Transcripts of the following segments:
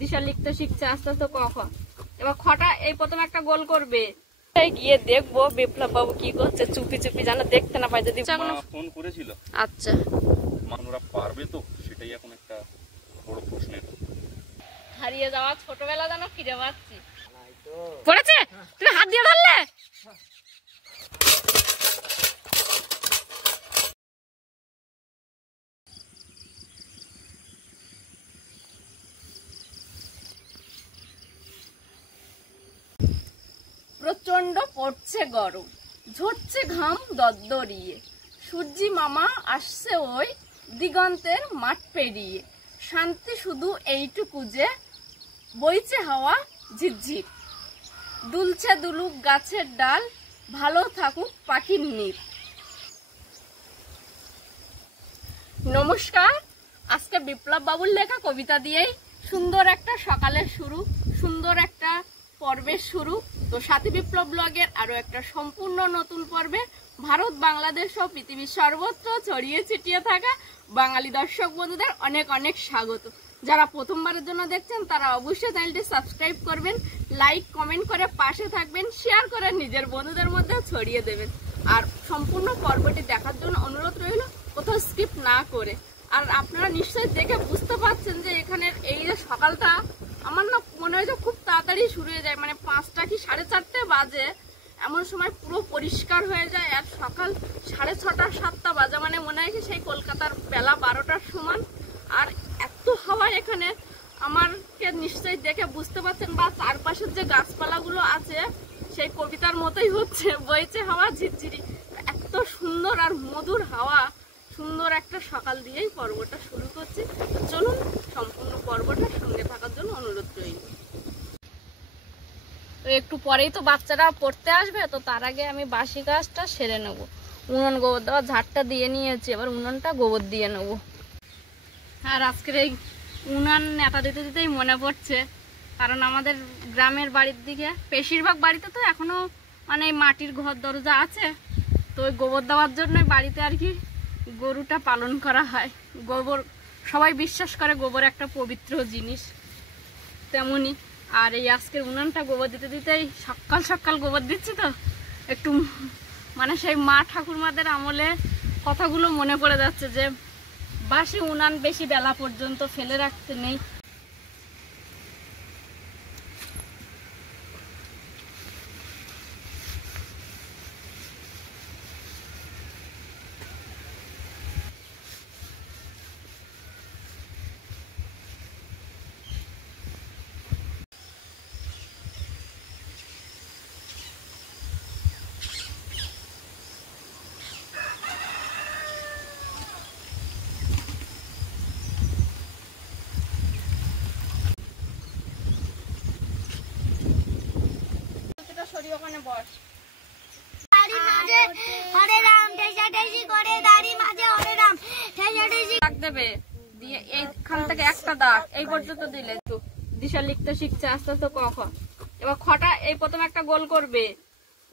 দিশা লিখতে শিখছে আস্তে আস্তে ক খ। এবার খটা এই প্রথম একটা গোল করবে, গিয়ে দেখবো বিপ্লব বাবু কি করছে, চুপি চুপি যেন দেখতে না পাই। যদি ফোন করেছিল, আচ্ছা মানুরা পারবে তো, সেটাই এখন একটা বড় প্রশ্নের। হারিয়ে যাওয়া ছোটবেলা যেন ফিরে পাচ্ছি। পড়েছে, তুমি হাত দিয়ে ধরলে। প্রচন্ড পড়ছে গরম, ঝরছে ঘাম দরদরিয়ে, সূর্যি মামা আসছে ওই দিগন্তের মাঠ পেরিয়ে, শান্তি শুধু এইটুকু যে বইছে হাওয়া ঝিরঝির, দুলছে দুলুক গাছের ডাল, ভালো থাকুক পাখির নীড়। নমস্কার, আজকে বিপ্লব বাবুর লেখা কবিতা দিয়েই সুন্দর একটা সকালের শুরু, সুন্দর একটা পর্বের শুরু। তো সাথী বিপ্লব ব্লগের আরো একটা সম্পূর্ণ নতুন পর্বে ভারত, বাংলাদেশ ও পৃথিবীর সর্বত্র ছড়িয়ে ছিটিয়ে থাকা বাঙালি দর্শক বন্ধুদের অনেক অনেক স্বাগত। যারা প্রথমবারের জন্য দেখছেন তারা অবশ্যই চ্যানেলটি সাবস্ক্রাইব করবেন, লাইক কমেন্ট করে পাশে থাকবেন, শেয়ার করে নিজের বন্ধুদের মধ্যে ছড়িয়ে দেবেন। আর সম্পূর্ণ পর্বটি দেখার জন্য অনুরোধ রইল কোথাও স্কিপ না করে। আর আপনারা নিশ্চয়ই দেখে বুঝতে পারছেন যে এখানের এই যে সকালটা আমার না মনে হয় যে খুব তাড়াতাড়ি শুরু হয়ে যায়, মানে 5টা কি 4:30 বাজে, এমন সময় পুরো পরিষ্কার হয়ে যায়। আর সকাল 6:30 7টা বাজে, মানে মনে হয় কি সেই কলকাতার বেলা 12টার সমান। আর এত হাওয়া এখানে, আমারকে নিশ্চয়ই দেখে বুঝতে পারছেন, বা চারপাশের যে গাছপালাগুলো আছে সেই কবিতার মতোই হচ্ছে, বইছে হাওয়া ঝিরঝিরি। এত সুন্দর আর মধুর হাওয়া, সুন্দর একটা সকাল দিয়েই পর্বটা শুরু করছি। চলুন সম্পূর্ণ পর্বটা সঙ্গে থাকার জন্য অনুরোধ রইল। তো একটু পরেই তো বাচ্চারা পড়তে আসবে, তো তার আগে আমি বাসি কাজটা সেরে নেবো। উনুন গোবর দেওয়া ঝাড়টা দিয়ে নিয়েছি, এবার উনুনটা গোবর দিয়ে নেবো। আর আজকের এই উনান নেতা দিতে দিতেই মনে পড়ছে, কারণ আমাদের গ্রামের বাড়ির দিকে বেশিরভাগ বাড়িতে তো এখনো মানে মাটির ঘর দরজা আছে। তো ওই গোবর দেওয়ার জন্য বাড়িতে আর কি গরুটা পালন করা হয়। গোবর সবাই বিশ্বাস করে গোবর একটা পবিত্র জিনিস, তেমনি। আর এই আজকের উনানটা গোবর দিতে দিতেই সকাল সকাল গোবর দিচ্ছি, তো একটু মানে সেই মা ঠাকুরমাদের আমলে কথাগুলো মনে পড়ে যাচ্ছে যে বাসি উনান বেশি বেলা পর্যন্ত ফেলে রাখতে নেই। ওখানে বস। দেবে দিয়ে এইখান থেকে একটা দাগ এই পর্যন্ত দিলে তো দিশা লিখতে শিখছে আস্তে আস্তে ক খ। এবার খটা এই প্রথম একটা গোল করবে,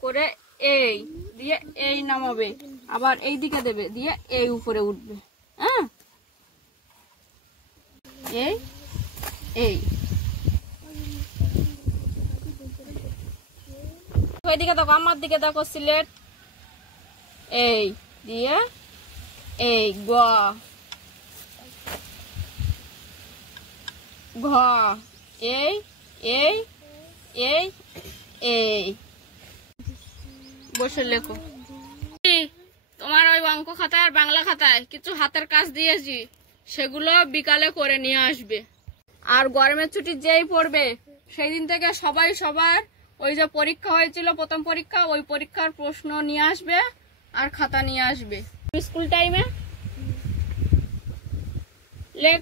করে এই দিয়ে এই নামাবে, আবার এই দিকে দেবে, দিয়ে এই উপরে উঠবে। হ্যাঁ, এই এই ওই দিকে দেখো, আমার দিকে দেখো, সিলেট এই দিয়ে এই গ ঘ এই এই এই এই বসে লেখো। তোমার ওই অঙ্ক খাতায় আর বাংলা খাতায় কিছু হাতের কাজ দিয়েছি, সেগুলো বিকালে করে নিয়ে আসবে। আর গরমের ছুটি যেই পড়বে সেই দিন থেকে সবাই সবার ওই যে পরীক্ষা হয়েছিল প্রথম পরীক্ষা, ওই পরীক্ষার প্রশ্ন নিয়ে আসবে আর খাতা নিয়ে আসবে স্কুল টাইমে। লেখ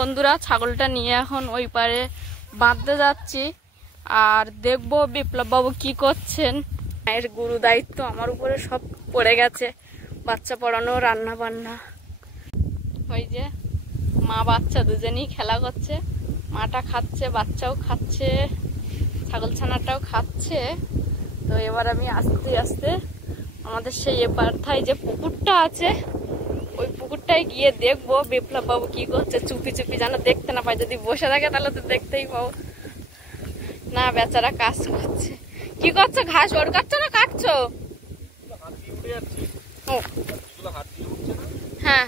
বন্ধুরা, ছাগলটা নিয়ে এখন ওই পারে বাঁধতে যাচ্ছি, আর দেখবো বিপ্লব বাবু কি করছেন। মায়ের গুরু দায়িত্ব আমার উপরে সব পড়ে গেছে, বাচ্চা পড়ানো, রান্না বান্না। ওই যে মা বাচ্চা দুজনেই খেলা করছে, মাটা খাচ্ছে, বাচ্চাও খাচ্ছে, ছাগল ছানাটাও খাচ্ছে। তো এবার আমি আস্তে আস্তে আমাদের সেই এপারথায় যে পুকুরটা আছে ওই পুকুরটায় গিয়ে দেখবো বিপ্লব বাবু কি করছে। চুপি চুপি যেন দেখতে না পাই, যদি বসে থাকে তাহলে তো দেখতেই পাবো না। বেচারা কাজ করছে। কি করছো? ঘাস ওর কাটছো না কাটছো? হ্যাঁ,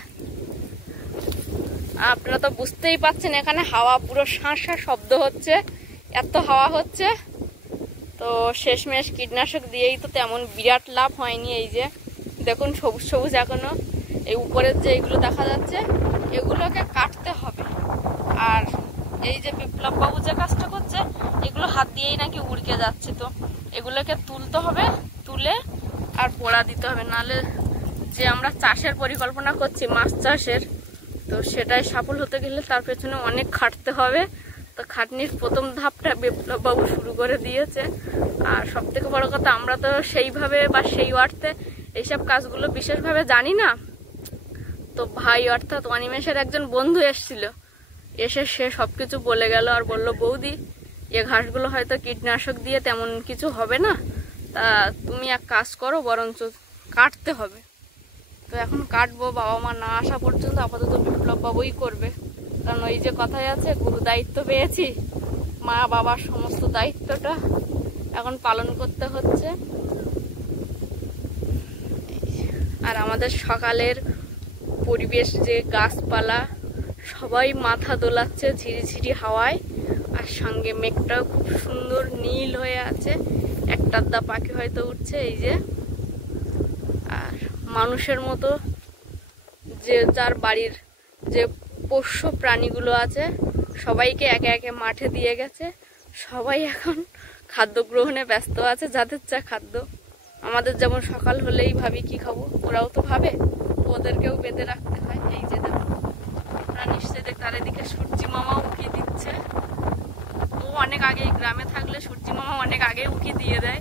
আপনারা তো বুঝতেই পাচ্ছেন এখানে হাওয়া পুরো শাঁসা শব্দ হচ্ছে, এত হাওয়া হচ্ছে। তো শেষমেশ কীটনাশক দিয়েই তো তেমন বিরাট লাভ হয়নি। এই যে দেখুন সবুজ সবুজ এখনো, এই উপরের যে এগুলো দেখা যাচ্ছে এগুলোকে কাটতে হবে। আর এই যে বিপ্লব বাবু যে কাজটা করছে এগুলো হাত দিয়েই নাকি উড়কে যাচ্ছে, তো এগুলোকে তুলতে হবে, তুলে আর পোড়া দিতে হবে, নাহলে যে আমরা চাষের পরিকল্পনা করছি মাছ চাষের, তো সেটাই সফল হতে গেলে তার পেছনে অনেক খাটতে হবে। তো খাটনির প্রথম ধাপটা বিপ্লব বাবু শুরু করে দিয়েছে। আর সব থেকে বড় কথা, আমরা তো সেইভাবে বা সেই অর্থে এইসব কাজগুলো বিশেষভাবে জানি না। তো ভাই অর্থাৎ অনিমেষের একজন বন্ধু এসেছিল, এসে সে সবকিছু বলে গেল আর বলল, বৌদি এ ঘাসগুলো হয়তো কীটনাশক দিয়ে তেমন কিছু হবে না, তা তুমি এক কাজ করো, বরঞ্চ কাটতে হবে। তো এখন কাটবো, বাবা মা না আসা পর্যন্ত আপাতত বিপ্লব বাবুই করবে। কারণ ওই যে কথাই আছে, গুরু দায়িত্ব পেয়েছি, মা বাবার সমস্ত দায়িত্বটা এখন পালন করতে হচ্ছে। আর আমাদের সকালের পরিবেশ, যে গাছপালা সবাই মাথা দোলাচ্ছে ঝিরিঝিরি হাওয়ায়, আর সঙ্গে মেঘটাও খুব সুন্দর নীল হয়ে আছে, একটা আধটা পাখি হয়তো উঠছে এই যে। আর মানুষের মতো যে যার বাড়ির যে পোষ্য প্রাণীগুলো আছে সবাইকে একে একে মাঠে দিয়ে গেছে, সবাই এখন খাদ্য গ্রহণে ব্যস্ত আছে, যাদের যা খাদ্য। আমাদের যেমন সকাল হলেই ভাবি কি খাবো, ওরাও তো ভাবে, তো ওদেরকেও বেঁধে রাখতে হয়। এই যে দেখো আপনারা নিশ্চয়ই দেখতে, আর এদিকে সূর্যি মামা উকি দিচ্ছে। ও অনেক আগে, গ্রামে থাকলে সূর্যি মামা অনেক আগে উকি দিয়ে দেয়।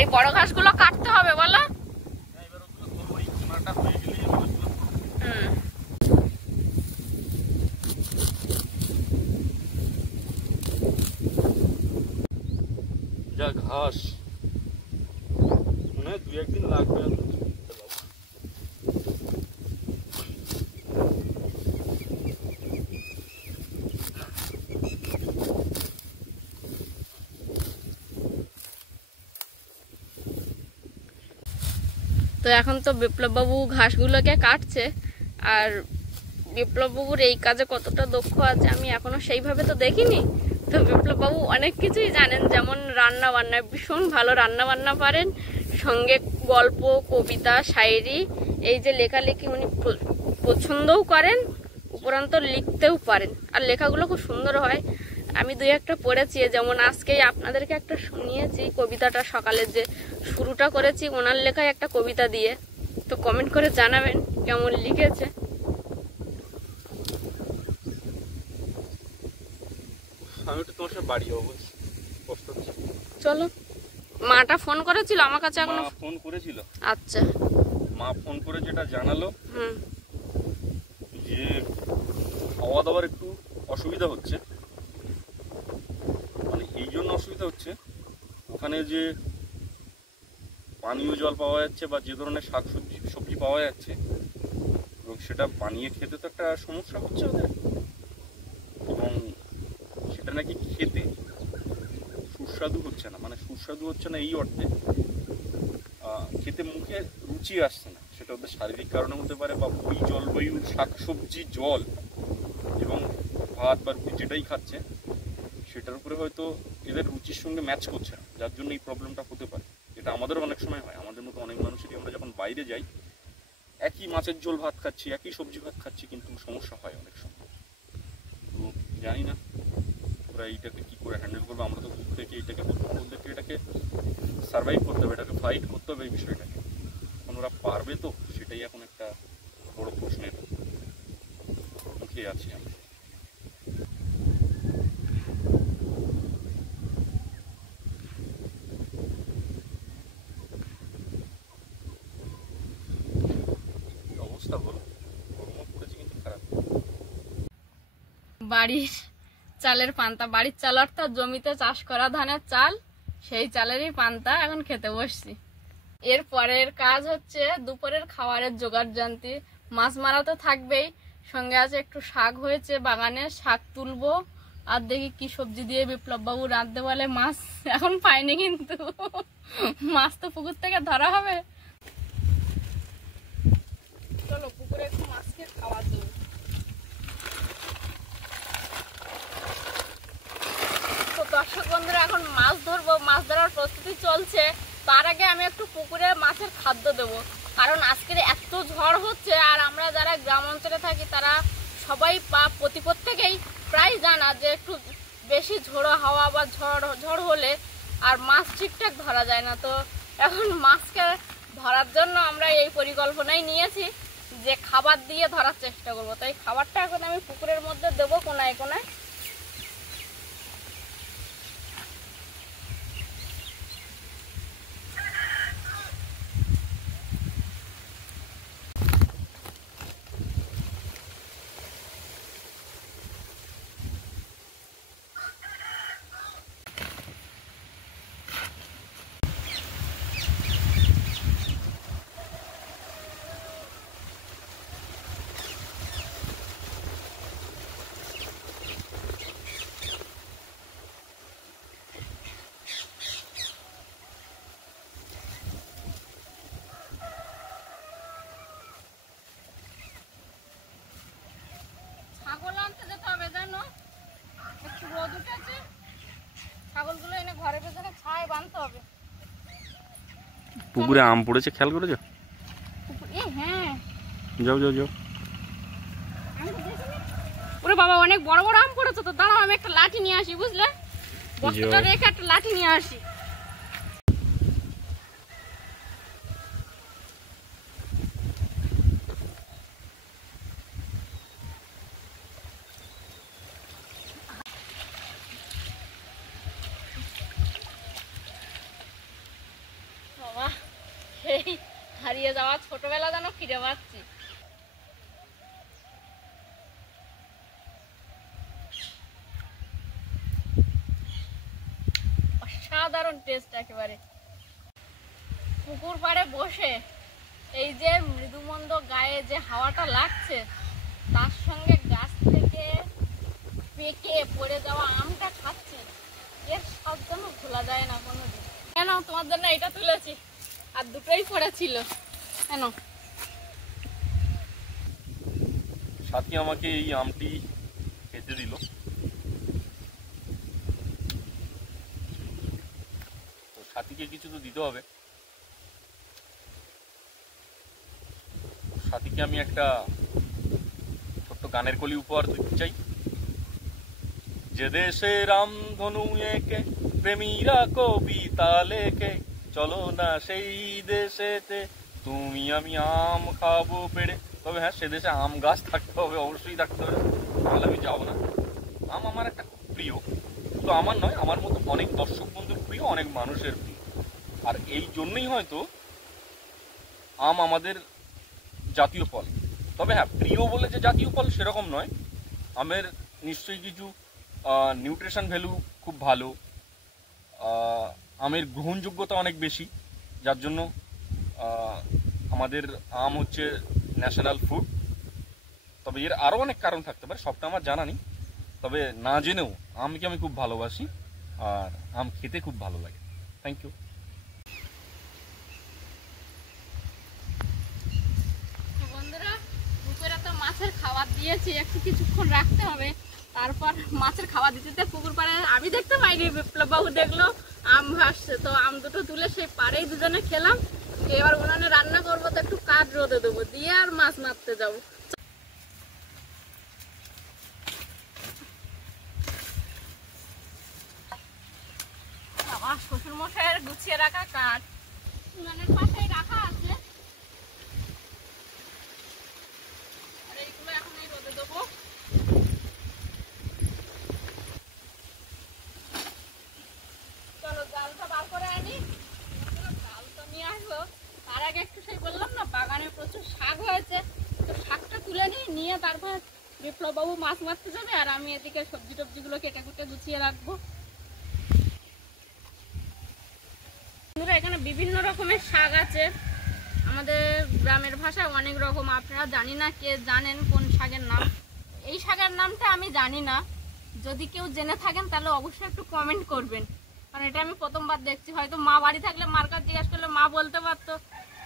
এই বড় ঘাসগুলো কাটতে হবে বলো। যা ঘাস, মনে হয় 2-1 দিন লাগবে। তো এখন তো বিপ্লব বাবু ঘাসগুলোকে কাটছে। আর বিপ্লব বাবুর এই কাজে কতটা দক্ষ আছে আমি এখনো সেইভাবে তো দেখিনি। তো বিপ্লব বাবু অনেক কিছুই জানেন, যেমন রান্না বান্না, ভীষণ ভালো রান্না বান্না পারেন, সঙ্গে গল্প, কবিতা, শায়েরি, এই যে লেখালেখি উনি পছন্দও করেন, উপরন্ত লিখতেও পারেন। আর লেখাগুলো খুব সুন্দর হয়, আমি 2-1টা পড়েছি। যেমন আজকেই আপনাদেরকে একটা শুনিয়েছি কবিতাটা, সকালের যে শুরুটা করেছি ওনার লেখায় একটা কবিতা দিয়ে। তো কমেন্ট করে জানাবেন কেমন লিখেছে। আমি একটু তোমার সাথে বাড়ি যাবো, কষ্ট হচ্ছে। চলো। মাটা ফোন করেছিল আমার কাছে এখনো? মা ফোন করেছিল। আচ্ছা। মা ফোন করে যেটা জানালো হুম। যে খাওয়া দাওয়ার একটু অসুবিধা হচ্ছে। মানে এই জন্য অসুবিধা হচ্ছে, ওখানে যে পানীয় জল পাওয়া যাচ্ছে বা যে ধরনের সবজি পাওয়া যাচ্ছে, এবং সেটা বানিয়ে খেতে তো একটা সমস্যা হচ্ছে ওদের। এবং সেটা নাকি খেতে সুস্বাদু হচ্ছে না। মানে সুস্বাদু হচ্ছে না এই অর্থে, খেতে মুখে রুচি আসছে না। সেটা ওদের শারীরিক কারণে হতে পারে, বা ওই জলবায়ু, শাকসবজি, জল এবং ভাত বা রুটি যেটাই খাচ্ছে সেটার উপরে হয়তো এদের রুচির সঙ্গে ম্যাচ করছে না, যার জন্য এই প্রবলেমটা হতে পারে। এটা আমাদেরও অনেক সময় হয়, আমাদের মতো অনেক মানুষেরই। আমরা যখন বাইরে যাই একই মাছের ঝোল ভাত খাচ্ছি, একই সবজি ভাত খাচ্ছি, কিন্তু সমস্যা হয় অনেক সময়। তো জানি না ওরা এইটাকে কী করে হ্যান্ডেল করবে। আমরা তো দূর থেকে এটাকে সার্ভাইভ করতে হবে, এটাকে ফাইট করতে হবে এই বিষয়টাকে। এখন ওরা পারবে তো, সেটাই এখন একটা বড় প্রশ্নের মুখে আছি আমরা। অবস্থা হলো, গরমও পড়েছে কিন্তু খারাপ। বাড়ির চালের পান্তা, বাড়ির চাল অর্থাৎ জমিতে চাষ করা ধানের চাল, সেই চালেরই পান্তা এখন খেতে বসছি। এর পরের কাজ হচ্ছে দুপুরের খাবারের জোগাড় জানতি। মাছ মারা তো থাকবেই, সঙ্গে আছে একটু শাক হয়েছে বাগানে, শাক তুলবো। আর দেখি কি সবজি দিয়ে বিপ্লব বাবু রাঁধতে বলে। মাছ এখন পাইনি, কিন্তু মাছ তো পুকুর থেকে ধরা হবে। চলো পুকুরে একটু মাছকে খাবার দেবো। তো দর্শক বন্ধুরা, এখন মাছ ধরবো, মাছ ধরার প্রস্তুতি চলছে। তার আগে আমি একটু পুকুরে মাছের খাদ্য দেবো, কারণ আজকের এত ঝড় হচ্ছে। আর আমরা যারা গ্রাম অঞ্চলে থাকি তারা সবাই প্রত্যেকেই প্রায় জানা যে একটু বেশি ঝোড়ো হাওয়া বা ঝড় হলে আর মাছ ঠিকঠাক ধরা যায় না। তো এখন মাছকে ধরার জন্য আমরা এই পরিকল্পনাই নিয়েছি যে খাবার দিয়ে ধরার চেষ্টা করবো। তাই খাবারটা এখন আমি পুকুরের মধ্যে দেবো কোনায় কোনায়। ছাগল আনতে যেতে হবে, জানো একটু রোদ উঠেছে, ছাগলগুলো এনে ঘরের পেছনে ছায় বাঁধতে হবে। পুকুরে আম পড়েছে, খেয়াল করেছো? হ্যাঁ, যাও যাও যাও। ওরে বাবা, অনেক বড় বড় আম পড়েছে। তো দাঁড়াও, আমি একটা লাঠি নিয়ে আসি, বুঝলে? বস্তাটা রেখে একটা লাঠি নিয়ে আসি। বাবা, এই হারিয়ে যাওয়া ছোটবেলা যেন ফিরে পাচ্ছি। অসাধারণ টেস্ট একেবারে। পুকুর পাড়ে বসে এই যে মৃদুমন্দ গায়ে যে হাওয়াটা লাগছে, তার সঙ্গে গাছ থেকে পেকে পড়ে যাওয়া আমটা খাচ্ছি, এর স্বাদ যেন ভোলা যায় না কোনোদিন। কেন তোমার জন্য এটা তুলেছি, আর দুটোই পড়েছিল। কেন সাথী আমাকে এই আমটি খেতে দিল। তো সাথীকে কিছু তো দিতে হবে। সাথীকে আমি একটা ছোট্ট গানের কলি উপহার দিতে চাই। যে দেশে রামধনু এঁকে প্রেমীরা কবিতা লেখে, চলো না সেই দেশেতে তুমি আমি আম খাবো পেড়ে। তবে হ্যাঁ, সে দেশে আম গাছ থাকতে হবে, অবশ্যই থাকতে হবে, তাহলে আমি যাবো না। আম আমার একটা খুব প্রিয়, তো আমার নয়, আমার মতো অনেক দর্শক বন্ধুর প্রিয়, অনেক মানুষের প্রিয়। আর এই জন্যই হয়তো আম আমাদের জাতীয় ফল। তবে হ্যাঁ, প্রিয় বলে যে জাতীয় ফল সেরকম নয়। আমের নিশ্চয়ই কিছু নিউট্রিশন ভ্যালু খুব ভালো, আমের গ্রহণযোগ্যতা অনেক বেশি, যার জন্য আমাদের আম হচ্ছে ন্যাশনাল ফ্রুট। তবে এর আরও অনেক কারণ থাকতে পারে, সবটা আমার জানা নেই। তবে না জেনেও আমকে আমি খুব ভালোবাসি, আর আম খেতে খুব ভালো লাগে। Thank you. বন্ধুরা, পুকুরে তো মাছের খাবার দিয়েছি, একটু কিছুক্ষণ রাখতে হবে। তারপর মাছের খাবার দিতে পুকুর পাড়ে আমি দেখতে পাইনি, বিপ্লব বাবু দেখলো আম ভাসছে। তো আম দুটো তুলে সেই পাড়েই দুজনে খেলাম। এবার উনানে রান্না করবো, তো একটু কাঠ রোদে দেবো, দিয়ে আর মাছ মারতে যাবো। আমার শ্বশুর মশাইয়ের গুছিয়ে রাখা কাঠ উনানের পাশেই রাখা আছে, আর এইগুলো এখন এই রোদে দেবো। চলো জালটা বার করে আনি। জাল তো নিয়ে আসবো, তার আগে একটু সেই বললাম না বাগানে প্রচুর শাক হয়েছে, বিপ্লববাবু মাছ মারতে যাবে আর আমি এদিকে সবজি টবজিগুলো কেটে কুটে গুছিয়ে রাখবো। বন্ধুরা, এখানে বিভিন্ন রকমের শাক আছে। আমাদের গ্রামের ভাষায় অনেক রকম, আপনারা জানি না কে জানেন কোন শাকের নাম। এই শাকের নামটা আমি জানি না, যদি কেউ জেনে থাকেন তাহলে অবশ্যই একটু কমেন্ট করবেন, কারণ এটা আমি প্রথমবার দেখছি। হয়তো মা বাড়ি থাকলে মার কাছে জিজ্ঞাসা করলে মা বলতে পারতো,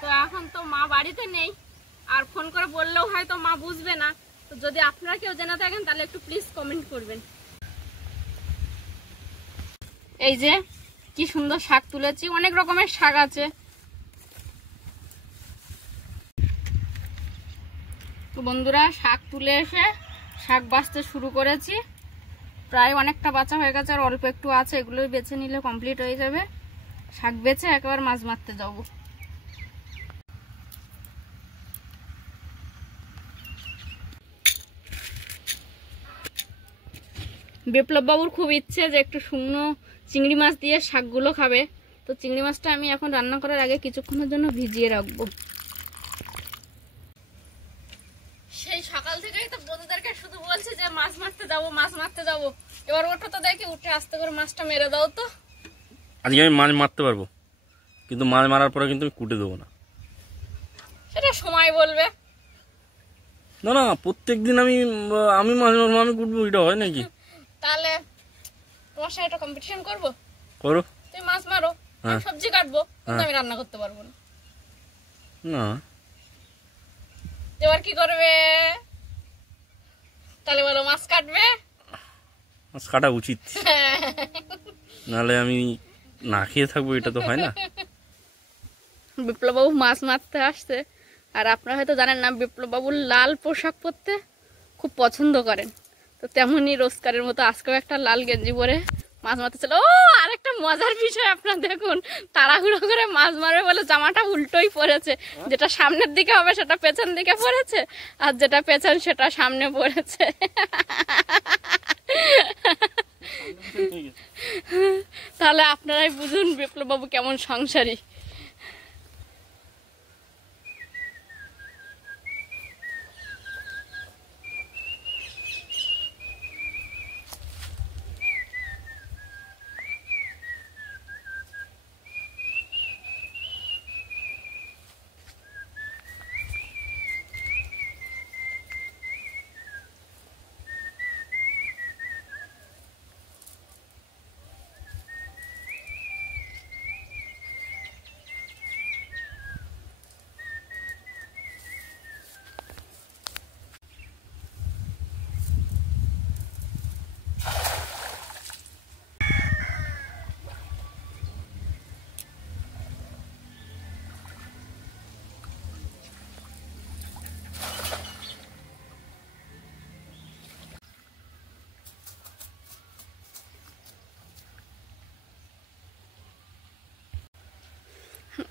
তো এখন তো মা বাড়িতে নেই, আর ফোন করে বললেও হয়তো মা বুঝবে না। তো যদি আপনারা কেউ জেনে থাকেন তাহলে একটু প্লিজ কমেন্ট করবেন। এই যে কি সুন্দর শাক তুলেছি, অনেক রকমের শাক আছে। তো বন্ধুরা, শাক তুলে এসে শাক বাছতে শুরু করেছি। প্রায় অনেকটা বাছা হয়ে গেছে, আর অল্প একটু আছে, এগুলোই বেছে নিলে কমপ্লিট হয়ে যাবে। শাক বেছে একেবারে মাছ মারতে যাব। বিপ্লব বাবুর খুব ইচ্ছে যে একটু শুকনো চিংড়ি মাছ দিয়ে শাকগুলো খাবে, তো চিংড়ি মাছটা আমি এখন রান্না করার আগে কিছুক্ষণের জন্য ভিজিয়ে রাখবো। সেই সকাল থেকেই তো বন্ধুদেরকে শুধু বলছি যে মাছ মারতে যাবো, মাছ মারতে যাবো। এবার ওঠো তো দেখি, উঠে আস্তে করে মাছটা মেরে দাও তো। আজকে আমি মাছ মারতে পারবো, কিন্তু মাছ মারার পরে কিন্তু আমি কুটে দেবো না। সেটা সময় বলবে। না না, প্রত্যেকদিন আমি মাছ মারবো, আমি কুটবো, এটা হয় নাকি? তাহলে তোমার সাথে একটা কম্পিটিশন করবো। করো। তুমি মাছ মারো, আমি সবজি কাটবো, কিন্তু আমি রান্না করতে পারবো না। না, এবার কি করবে তাহলে বলো? মাছ কাটবে? মাছ কাটা উচিত, নাহলে আমি না খেয়ে থাকবো, এটা তো হয় না। বিপ্লববাবু মাছ মারতে আসছে, আর আপনারা হয়তো জানেন না, বিপ্লববাবু লাল পোশাক পরতে খুব পছন্দ করেন। তো তেমনই রোজকারের মতো আজকেও একটা লাল গেঞ্জি পরে মাছ মারতে ছিল। ও আরেকটা মজার বিষয় আপনারা দেখুন, তাড়াহুড়ো করে মাছ মারবে বলে জামাটা উল্টোই পড়েছে। যেটা সামনের দিকে হবে সেটা পেছন দিকে পড়েছে, আর যেটা পেছন সেটা সামনে পড়েছে। তাহলে আপনারাই বুঝুন বিপ্লববাবু কেমন সংসারী।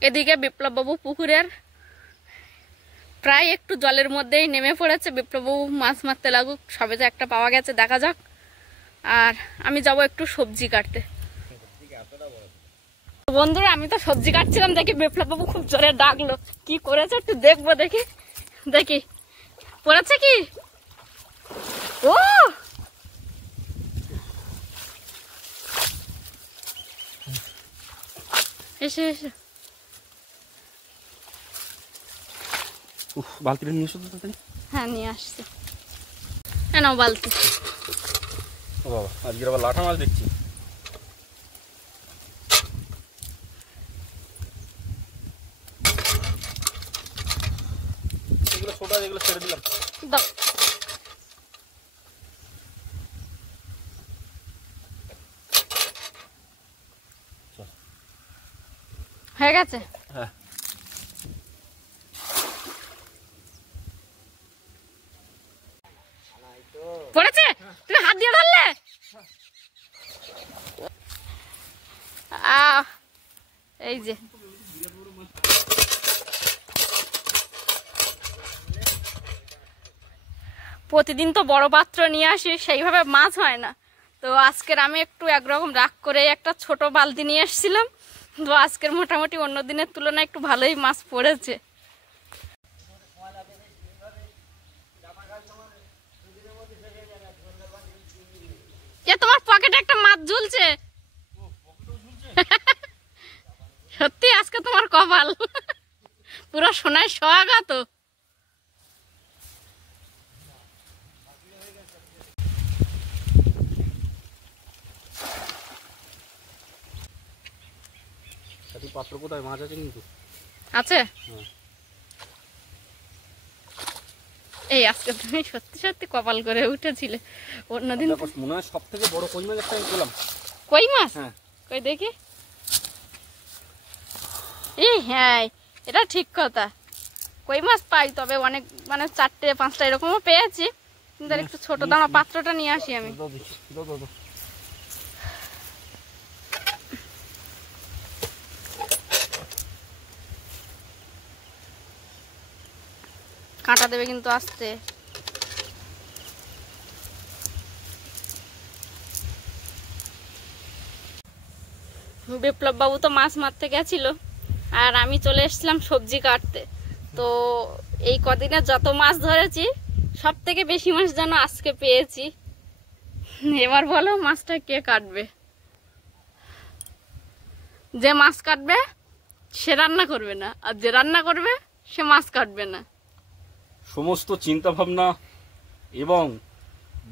এদিকে বিপ্লববাবু পুকুরের প্রায় একটু জলের মধ্যেই নেমে পড়েছে। বিপ্লববাবু মাছ মারতে লাগুক, সবে তো একটা পাওয়া গেছে, দেখা যাক। আর আমি যাব একটু সবজি কাটতে। বন্ধুরা, আমি তো সবজি কাটছিলাম, দেখি বিপ্লববাবু খুব জোরে ডাকলো। কি করেছে একটু দেখবো, দেখি দেখি পড়েছে কি। ও এসে এসে বালতিটা নিয়ে এসো তো তাড়াতাড়ি। হ্যাঁ, নিয়ে আসছি। হ্যাঁ, নাও বালতি। ও বাবা, আজকে আবার লাঠা মাছ দেখছি। এগুলো ছোট, এগুলো ছেড়ে দিলাম। দাও। হয়ে গেছে? হ্যাঁ। পড়েছে? তুমি হাত দিয়ে ধরলে? এই যে প্রতিদিন তো বড় পাত্র নিয়ে আসি, সেইভাবে মাছ হয় না। তো আজকের আমি একটু একরকম রাগ করে একটা ছোট বালতি নিয়ে এসেছিলাম। তো আজকের মোটামুটি অন্য দিনের তুলনায় একটু ভালোই মাছ পড়েছে। এ তোমার পকেটে একটা মাছ ঝুলছে। সত্যি আজকে তোমার কপাল পুরো সোনায় সোহাগা তো। পাত্র কোথায় মাছ আছে কিন্তু আছে। এই আজকে তুমি সত্যি সত্যি কপাল করে উঠেছিলে। অন্যদিন মনে হয় সব থেকে বড় কই মাছ একটা পেলাম। কই মাছ? হ্যাঁ কই দেখি। এই হ্যাঁ এটা ঠিক কথা, কই মাছ পাই, তবে অনেক মানে 4-5টা এরকমও পেয়েছি, কিন্তু একটু ছোট দানা পাত্রটা নিয়ে আসি আমি। কাঁটা দেবে কিন্তু আস্তে। বিপ্লব বাবু তো মাছ মারতে গেছিল আর আমি চলে এসেছিলাম সবজি কাটতে। তো এই কদিনে যত মাছ ধরেছি সব থেকে বেশি মাছ যেন আজকে পেয়েছি। এবার বলো মাছটা কে কাটবে? যে মাছ কাটবে সে রান্না করবে না, আর যে রান্না করবে সে মাছ কাটবে না। সমস্ত চিন্তা ভাবনা এবং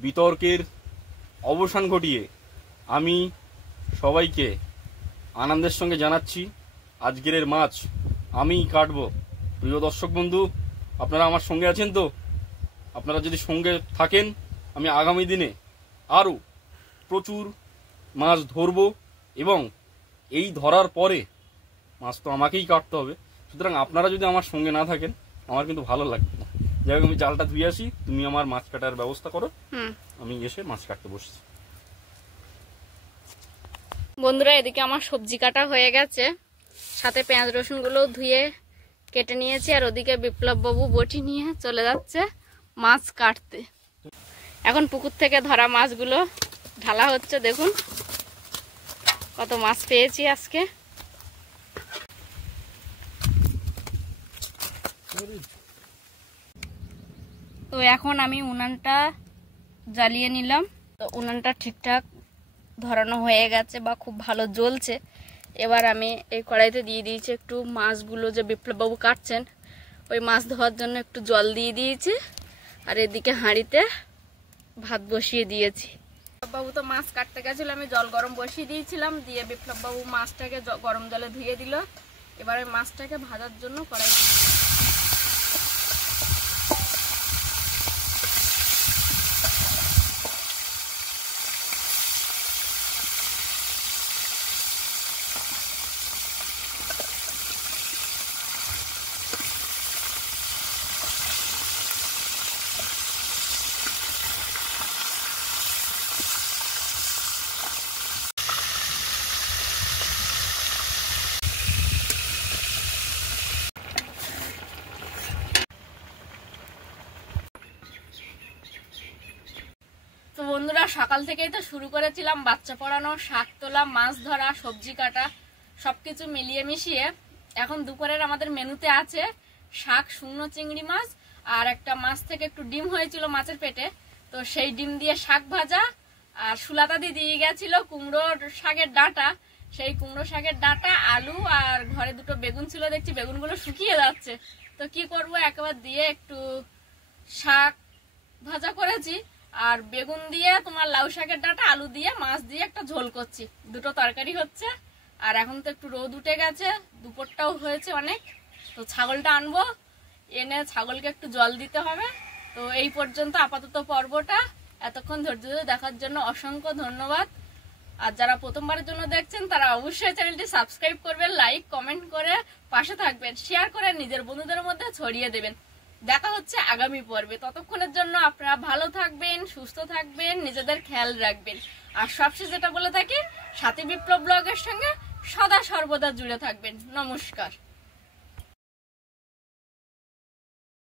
বিতর্কের অবসান ঘটিয়ে আমি সবাইকে আনন্দের সঙ্গে জানাচ্ছি আজকের মাছ আমিই কাটবো। প্রিয় দর্শক বন্ধু, আপনারা আমার সঙ্গে আছেন তো? আপনারা যদি সঙ্গে থাকেন আমি আগামী দিনে আরও প্রচুর মাছ ধরবো, এবং এই ধরার পরে মাছ তো আমাকেই কাটতে হবে। সুতরাং আপনারা যদি আমার সঙ্গে না থাকেন আমার কিন্তু ভালো লাগবে না। যাই হোক, আমি জালটা ধুয়ে আসি, তুমি আমার মাছ কাটার ব্যবস্থা করো, আমি এসে মাছ কাটতে বসছি। বন্ধুরা, এদিকে আমার সবজি কাটা হয়ে গেছে, সাথে পেঁয়াজ রসুন গুলো ধুয়ে কেটে নিয়েছি, আর ওদিকে বিপ্লব বাবু বটি নিয়ে চলে যাচ্ছে মাছ কাটতে। এখন পুকুর থেকে ধরা মাছগুলো ঢালা হচ্ছে। দেখুন কত মাছ পেয়েছি আজকে। তো এখন আমি উনানটা জ্বালিয়ে নিলাম। তো উনানটা ঠিকঠাক ধরানো হয়ে গেছে বা খুব ভালো জ্বলছে। এবার আমি এই কড়াইতে দিয়ে দিয়েছি একটু মাছগুলো যে বিপ্লববাবু কাটছেন, ওই মাছ ধোয়ার জন্য একটু জল দিয়ে দিয়েছি, আর এদিকে হাঁড়িতে ভাত বসিয়ে দিয়েছি। বিপ্লববাবু তো মাছ কাটতে গেছিল, আমি জল গরম বসিয়ে দিয়েছিলাম, দিয়ে বিপ্লববাবু মাছটাকে গরম জলে ধুয়ে দিল। এবারে মাছটাকে ভাজার জন্য কড়াইতে দিই। তো বন্ধুরা, সকাল থেকেই তো শুরু করেছিলাম বাচ্চা পড়ানো, শাক তোলা, মাছ ধরা, সবজি কাটা, সবকিছু মিলিয়ে মিশিয়ে এখন দুপুরের আমাদের মেনুতে আছে শাক, শুকনো চিংড়ি মাছ, আর একটা মাছ থেকে একটু ডিম হয়েছিল মাছের পেটে, তো সেই ডিম দিয়ে শাক ভাজা, আর সুলাতা দিয়ে গেছিল কুমড়ো শাকের ডাঁটা, সেই কুমড়ো শাকের ডাঁটা, আলু, আর ঘরে দুটো বেগুন ছিল, দেখছি বেগুনগুলো শুকিয়ে যাচ্ছে, তো কি করব একেবারে দিয়ে একটু শাক ভাজা করেছি, আর বেগুন দিয়ে তোমার লাউ শাকের ডাঁটা, আলু দিয়ে মাছ দিয়ে একটা ঝোল করছি। দুটো তরকারি হচ্ছে। আর এখন তো একটু রোদ উঠে গেছে, দুপুরটাও হয়েছে অনেক, তো ছাগলটা আনবো, এনে ছাগলকে একটু জল দিতে হবে। তো এই পর্যন্ত আপাতত পর্বটা। এতক্ষণ ধৈর্য ধরে দেখার জন্য অসংখ্য ধন্যবাদ। আর যারা প্রথমবারের জন্য দেখছেন তারা অবশ্যই চ্যানেলটি সাবস্ক্রাইব করবেন, লাইক কমেন্ট করে পাশে থাকবেন, শেয়ার করে নিজের বন্ধুদের মধ্যে ছড়িয়ে দেবেন। দেখা হচ্ছে আগামী পর্বে। ততক্ষণের জন্য আপনারা ভালো থাকবেন, সুস্থ থাকবেন, নিজেদের খেয়াল রাখবেন। আর সবশেষে যেটা বলে থাকি, সাথী বিপ্লব ব্লগের সঙ্গে সদা সর্বদা জুড়ে থাকবেন। নমস্কার।